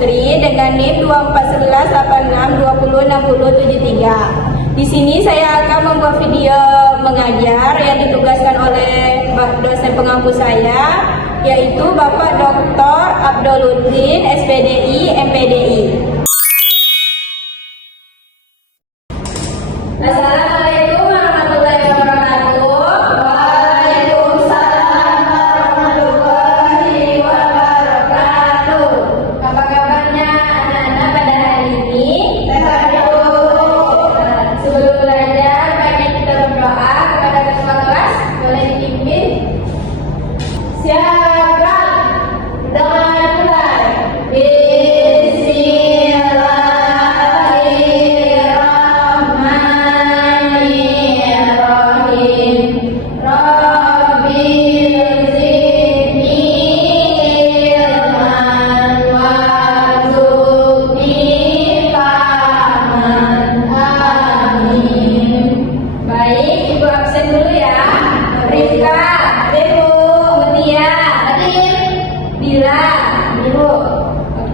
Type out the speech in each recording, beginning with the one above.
Putri dengan NIM 241186206073. Di sini saya akan membuat video mengajar yang ditugaskan oleh dosen pengampu saya, yaitu Bapak Dr. Abdoluddin, SPDI, MPDI. Assalamualaikum warahmatullahi wabarakatuh. Waalaikumsalam warahmatullahi wabarakatuh. Apa kabarnya anak-anak pada hari ini? Sehat. Sebelum belajar, baiknya kita berdoa kepada ketua kelas. Boleh dipimpin? Siapa? Dengan mulai.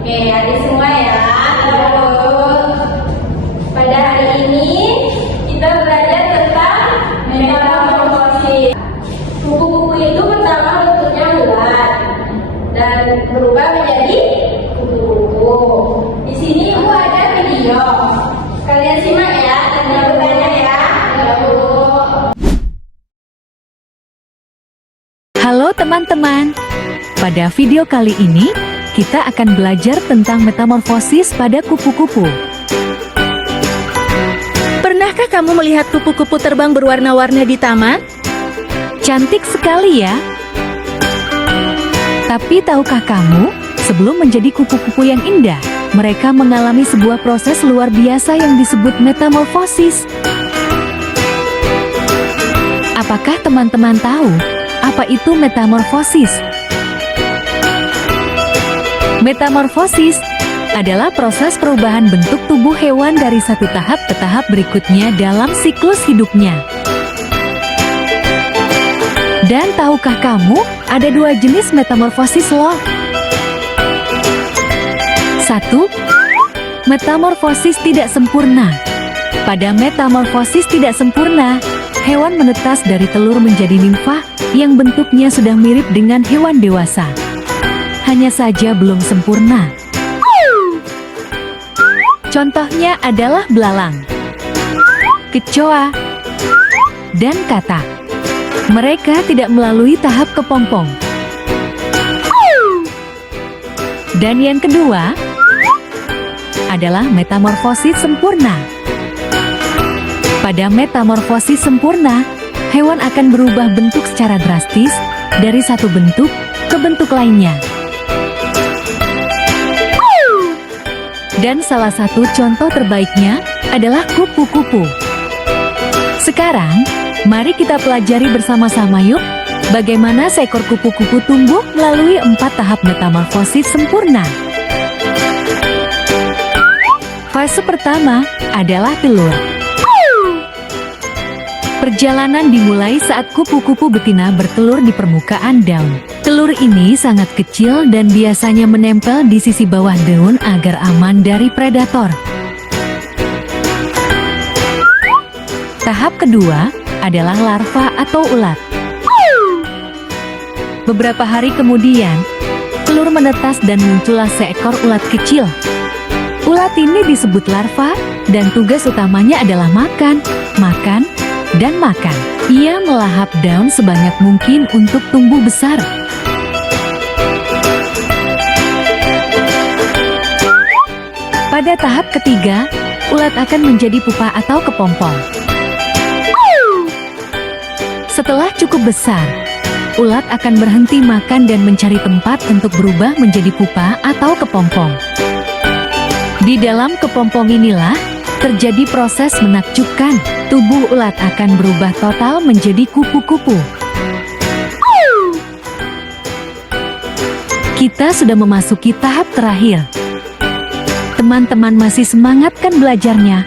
Oke, adik semua ya. Terus pada hari ini kita belajar tentang metamorfosis. Kupu-kupu itu pertama bentuknya bulat dan berubah menjadi kupu-kupu. Di sini Ibu ada video. Kalian simak ya dan jangan bertanya ya. Halo teman-teman. Pada video kali ini kita akan belajar tentang metamorfosis pada kupu-kupu. Pernahkah kamu melihat kupu-kupu terbang berwarna-warni di taman? Cantik sekali ya. Tapi tahukah kamu, sebelum menjadi kupu-kupu yang indah, mereka mengalami sebuah proses luar biasa yang disebut metamorfosis. Apakah teman-teman tahu apa itu metamorfosis? Metamorfosis adalah proses perubahan bentuk tubuh hewan dari satu tahap ke tahap berikutnya dalam siklus hidupnya. Dan tahukah kamu, ada dua jenis metamorfosis loh. 1. Metamorfosis tidak sempurna. Pada metamorfosis tidak sempurna, hewan menetas dari telur menjadi nimfa yang bentuknya sudah mirip dengan hewan dewasa. Hanya saja belum sempurna. Contohnya adalah belalang, kecoa, dan katak. Mereka tidak melalui tahap kepompong. Dan yang kedua adalah metamorfosis sempurna. Pada metamorfosis sempurna, hewan akan berubah bentuk secara drastis dari satu bentuk ke bentuk lainnya. Dan salah satu contoh terbaiknya adalah kupu-kupu. Sekarang, mari kita pelajari bersama-sama yuk, bagaimana seekor kupu-kupu tumbuh melalui 4 tahap metamorfosis sempurna. Fase pertama adalah telur. Perjalanan dimulai saat kupu-kupu betina bertelur di permukaan daun. Telur ini sangat kecil dan biasanya menempel di sisi bawah daun agar aman dari predator. Tahap kedua adalah larva atau ulat. Beberapa hari kemudian, telur menetas dan muncullah seekor ulat kecil. Ulat ini disebut larva dan tugas utamanya adalah makan, makan, dan makan. Ia melahap daun sebanyak mungkin untuk tumbuh besar. Pada tahap ketiga, ulat akan menjadi pupa atau kepompong. Setelah cukup besar, ulat akan berhenti makan dan mencari tempat untuk berubah menjadi pupa atau kepompong. Di dalam kepompong inilah terjadi proses menakjubkan. Tubuh ulat akan berubah total menjadi kupu-kupu. Kita sudah memasuki tahap terakhir. Teman-teman masih semangat kan belajarnya?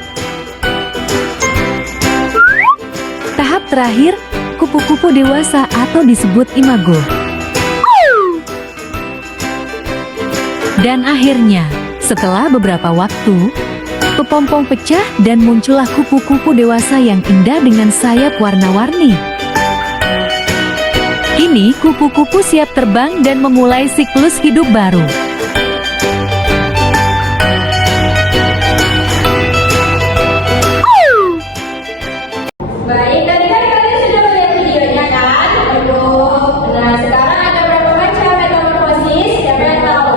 Tahap terakhir, kupu-kupu dewasa atau disebut imago. Dan akhirnya, Setelah beberapa waktu, kepompong pecah dan muncullah kupu-kupu dewasa yang indah dengan sayap warna-warni. Kini kupu-kupu siap terbang dan memulai siklus hidup baru. Baik, tadi kan kalian sudah melihat videonya kan? Betul. Nah, sekarang ada berapa macam metamorfosis? Siapa yang tahu?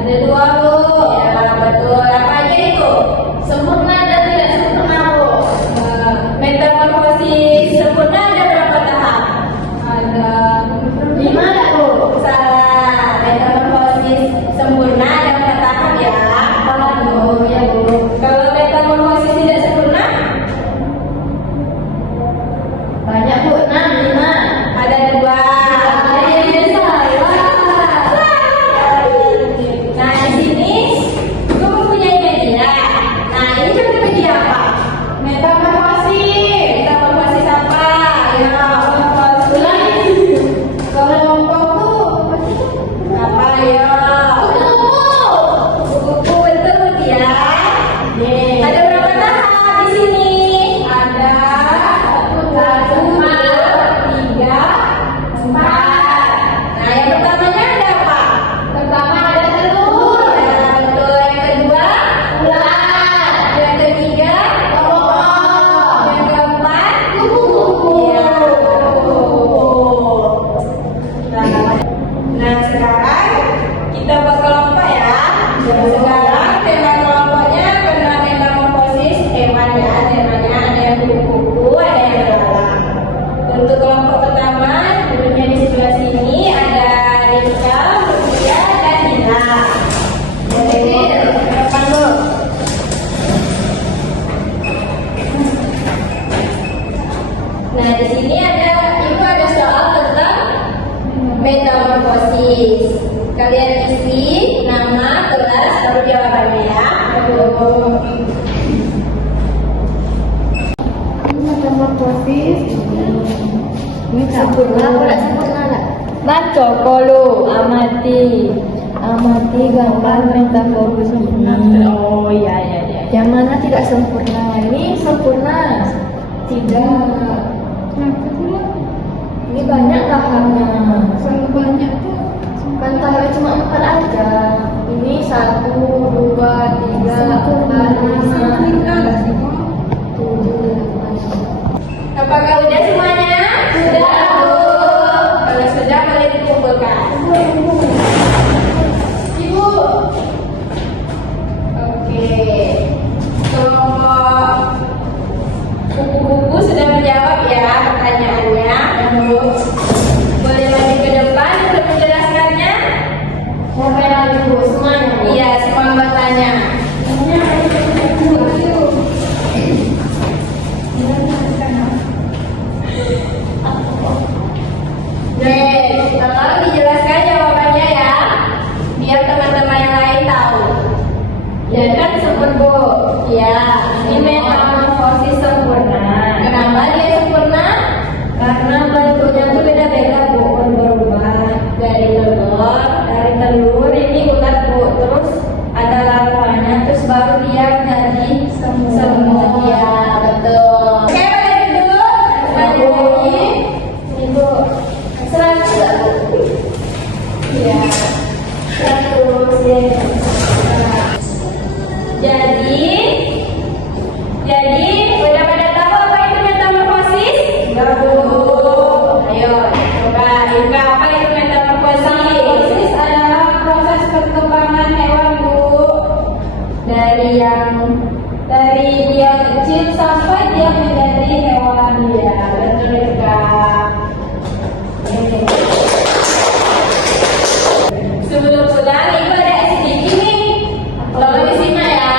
Ada 2, Bu. Ya, betul. Apa aja itu? Sempurna dan tidak sempurna, Bu. Metamorfosis sempurna ada berapa tahap? Ada 5, Bu. Salah. Metamorfosis sempurna ada 4 tahap ya. Bu. Ya, Bu. Kalau metamorfosis tidak sempurna? Banyak, Bu. 6, 5. Ada 2. Nah, di sini gue mempunyai media. Nah, ini contoh media apa? Metamorfosis. Metamorfosis apa? Ya, metamorfosis. Kelompok tuh apa ya? Kupu-kupu, betul ya. Ada berapa tahap di sini? Ada 1, 2, 3, 4. Nah, yang pertamanya ada apa? Pertama ada telur. Ya, betul. Yang kedua, ular. Yang ketiga, kelompok. Yang keempat, kupu-kupu. Ya, kupu-kupu. Nah, sekarang kita buat kelompok ya. Sekarang tema kelompoknya karena metamorfosis hewan ya. Temanya ada yang kupu-kupu, ada yang belalang. Untuk kelompok pertama, duduknya di sebelah sini ada Rika, Mutia, dan Nina. Jadi, depan dulu. Nah, di sini itu ada soal tentang metamorfosis. Kalian isi nama, kelas, baru jawabannya ya. Metamorfosis ini sempurna apa tidak sempurna enggak? Baca kolu, amati gambar metamorfosis. Oh iya. Yang mana tidak sempurna? Ini sempurna. Tidak. Ini banyak tahapnya. Sangat banyak tuh. Kan tahapnya cuma 4 aja. Ini 1, 2, 3, 4, 5, 7. Apakah udah semuanya? Sudah, Bu. Kalau sudah boleh dikumpulkan. Ibu. Oke. Kelompok kupu-kupu sudah menjawab ya pertanyaannya. Boleh maju ke depan untuk menjelaskannya? Siapa yang lagi, Bu? Semuanya? Iya, semua bertanya. Tolong dijelaskan jawabannya ya, biar teman-teman yang lain tahu. Ya kan sempurna, Bu? Ya, ini metamorfosis sempurna. Kenapa dia sempurna? Karena bentuknya tuh beda-beda, Bu, berubah dari telur ini ular, Bu. Terus ada larvanya, terus baru dia jadi semut. Ya, betul. Oke, balik dulu. Lanjut lagi. Ini, Bu. 100. Ya. 100 ya. Jadi udah pada tahu apa itu metamorfosis? Enggak, Bu. Ayo coba Ika, apa itu metamorfosis? Metamorfosis adalah proses perkembangan hewan, Bu. Dari dia kecil sampai dia menjadi hewan. Ya, betul Ika. Sebelum pulang, Ibu ada sedikit nih. Tolong disimak ya.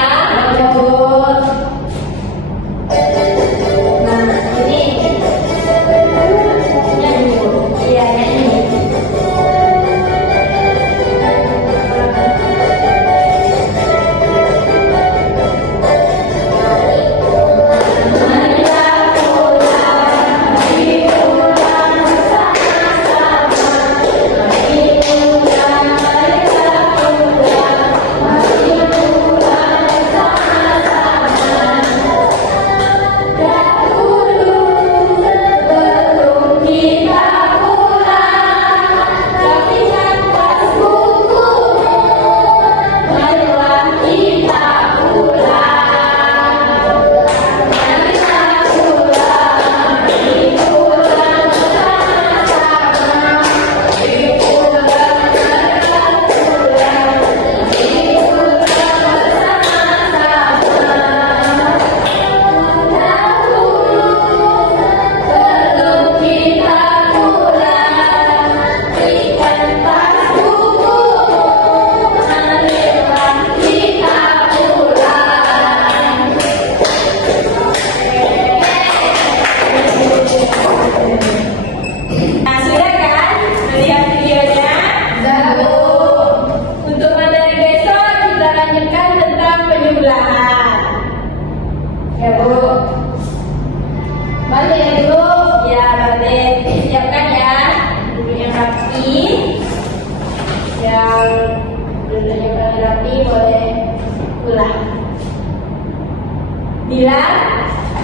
Bilang,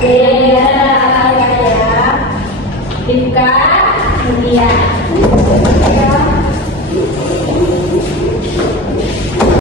yang biasa adalah akal ya. Rifka,